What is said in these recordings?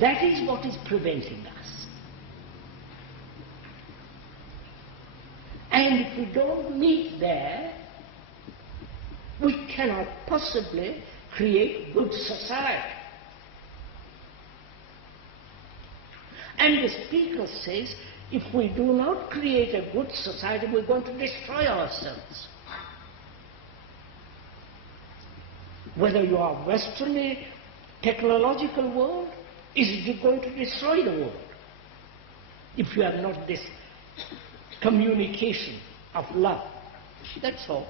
That is what is preventing us. And if we don't meet there, we cannot possibly create good society. And the speaker says, if we do not create a good society, we're going to destroy ourselves. Whether you are Western technological world, is it going to destroy the world? If you have not this communication of love. That's all.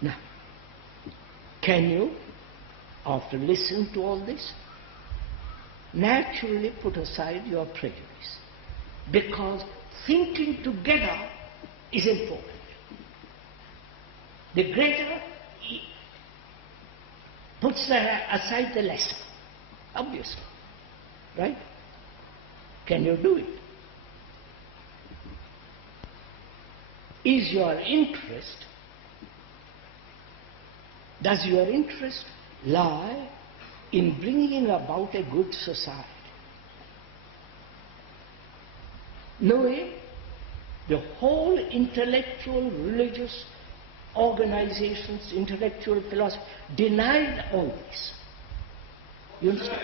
Now, can you, after listening to all this, naturally put aside your prejudice? Because thinking together is important. The greater puts aside the lesser, obviously. Right? Can you do it? Is your interest, does your interest lie in bringing about a good society? Knowing the whole intellectual, religious organizations, intellectual philosophy denied all this. You understand?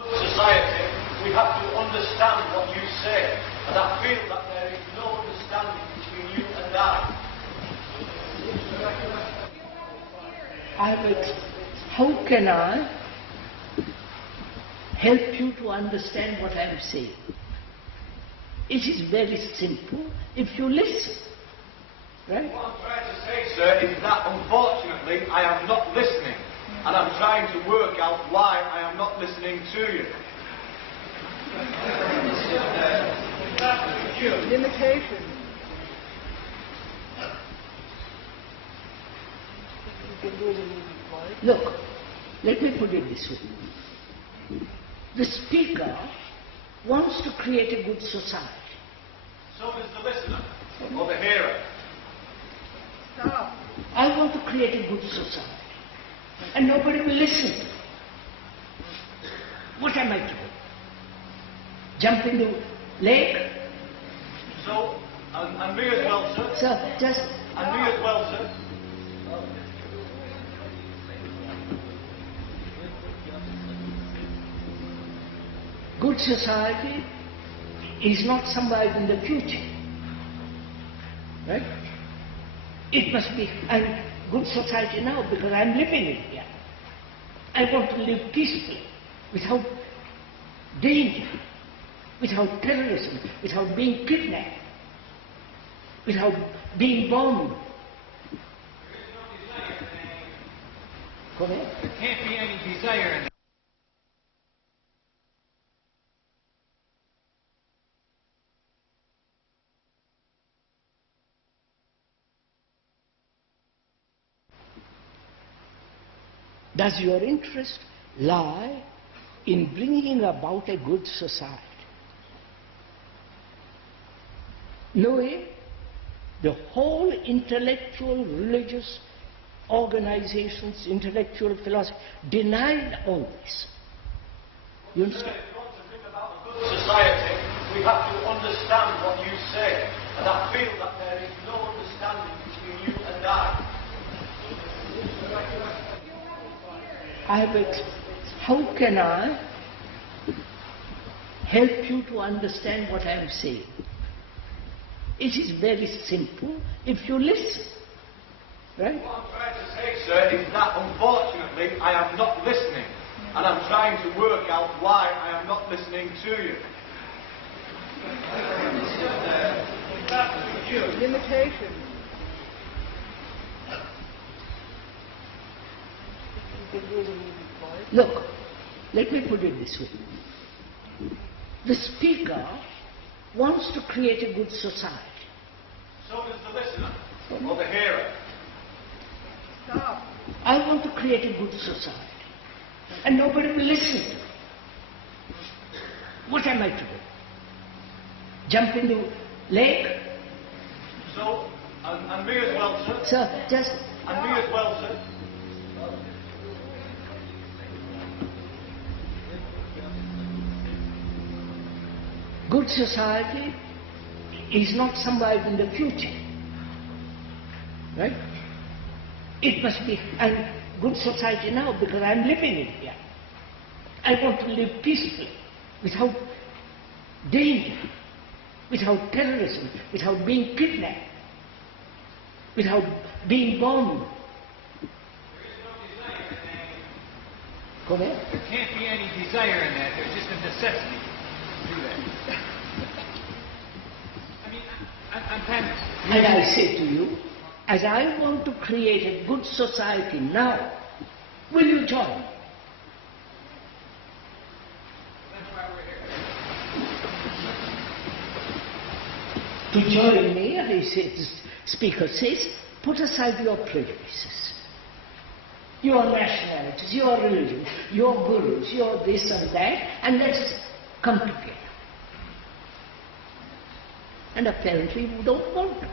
Society, we have to understand what you say, and I feel that there is no understanding between you and I. How can I help you to understand what I am saying? It is very simple if you listen. Right? What I'm trying to say, sir, is that unfortunately I am not listening. And I'm trying to work out why I am not listening to you. Limitation. Look, let me put it this way. The speaker wants to create a good society. So does the listener, or the hearer. Stop. I want to create a good society. And nobody will listen. What am I to do? Jump in the lake? So, and me as well, sir. So, just... And me as well, sir. Good society is not somewhere in the future. Right? It must be good society now because I'm living in here. I want to live peacefully, without danger, without terrorism, without being kidnapped, without being bombed. Correct? There can't be any desire in Does your interest lie in bringing about a good society? Knowing the whole intellectual, religious organizations, intellectual philosophy denied all this. You understand? If you want to bring about a good society, we have to understand what you say. And I feel that there is no understanding between you and I. How can I help you to understand what I am saying? It is very simple if you listen. Right? What I'm trying to say, sir, is that unfortunately I am not listening. And I'm trying to work out why I am not listening to you. Limitation. Look, let me put it this way. The speaker wants to create a good society. So does the listener, or the hearer. Stop. I want to create a good society. And nobody will listen. What am I to do? Jump in the lake? So, and me as well, sir. So, just... And me as well, sir. good society is not somewhere in the future. Right? It must be a good society now because I'm living in here. I want to live peacefully, without danger, without terrorism, without being kidnapped, without being bombed. Go ahead. There can't be any desire in that. There's just a necessity to do that. I mean, I'm kind of... And I say to you, as I want to create a good society now, will you join? That's why we're here. To join me, the speaker says, put aside your prejudices, your nationalities, your religion, your gurus, your this and that, and let's come together. And apparently you don't want to.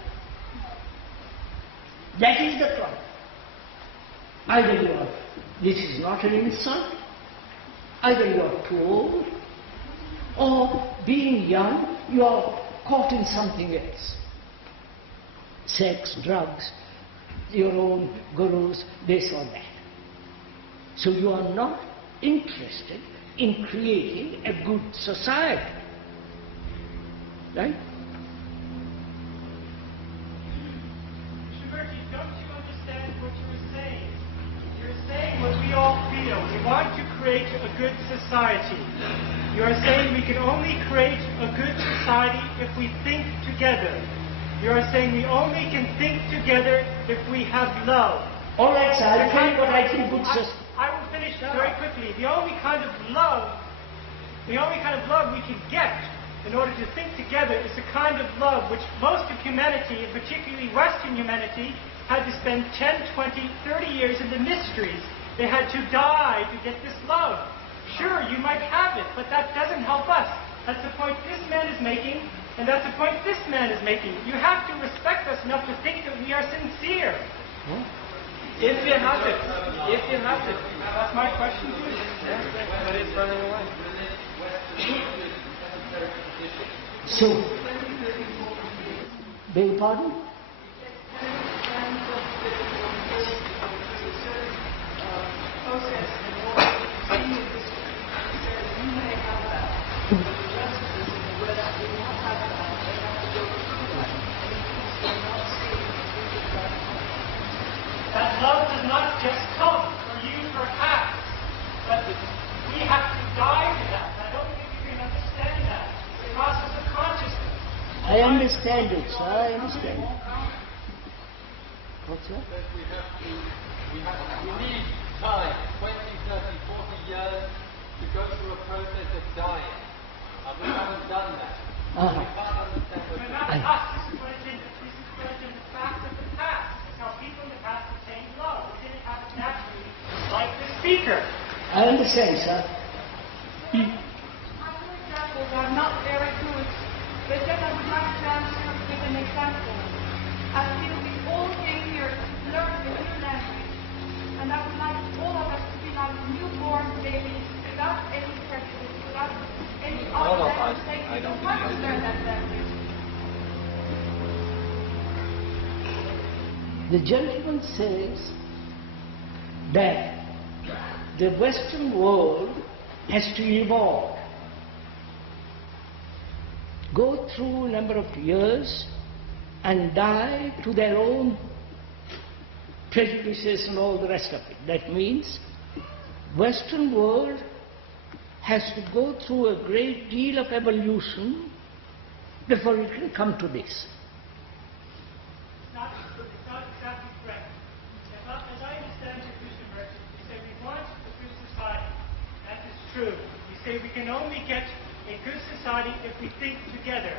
That is the problem. Either you are, this is not an insult, either you are too old, or being young, you are caught in something else. Sex, drugs, your own gurus, this or that. So you are not interested in creating a good society. Right? Krishnamurti, don't you understand what you were saying? You're saying what we all feel. We want to create a good society. You are saying we can only create a good society if we think together. You are saying we only can think together if we have love. All right, sir, I'll tell you what I think good society. I will finish very quickly. The only kind of love we can get in order to think together is the kind of love which most of humanity, and particularly Western humanity, had to spend 10, 20, 30 years in the mysteries. They had to die to get this love. Sure, you might have it, but that doesn't help us. That's the point this man is making, and that's the point this man is making. You have to respect us enough to think that we are sincere. If you have it. That's my question to you. But it's running away. So, beg your pardon? That love does not just come for you perhaps, but we have to die to that. I don't think you can understand that. It's a process of consciousness. I understand it, sir, I understand it. What's that? We need time, 20, 30, 40 years to go through a process of dying. And we haven't done that. Uh-huh. We can't understand what But not us. This is what it's in the fact of the past. It's how people in the past attained love. It didn't happen naturally, like the speaker. I understand, sir. My two examples are not very good, but then I would like to answer with an example. I feel we all came here to learn the new language, and I would like all of us to be like newborn babies, without any prejudice, without any other saying we don't want to learn that language. The gentleman says that the Western world has to evolve, go through a number of years and die to their own prejudices and all the rest of it. That means Western world has to go through a great deal of evolution before it can come to this. It's not exactly correct. As I understand your Krishnamurti, you say we want a good society. That is true. You say we can only get a good society if we think together.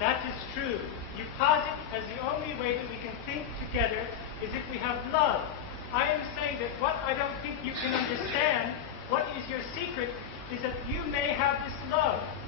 That is true. You posit as the only way that we can think together is if we have love. I am saying that what I don't think you can understand, what is your secret, is that you may have this love.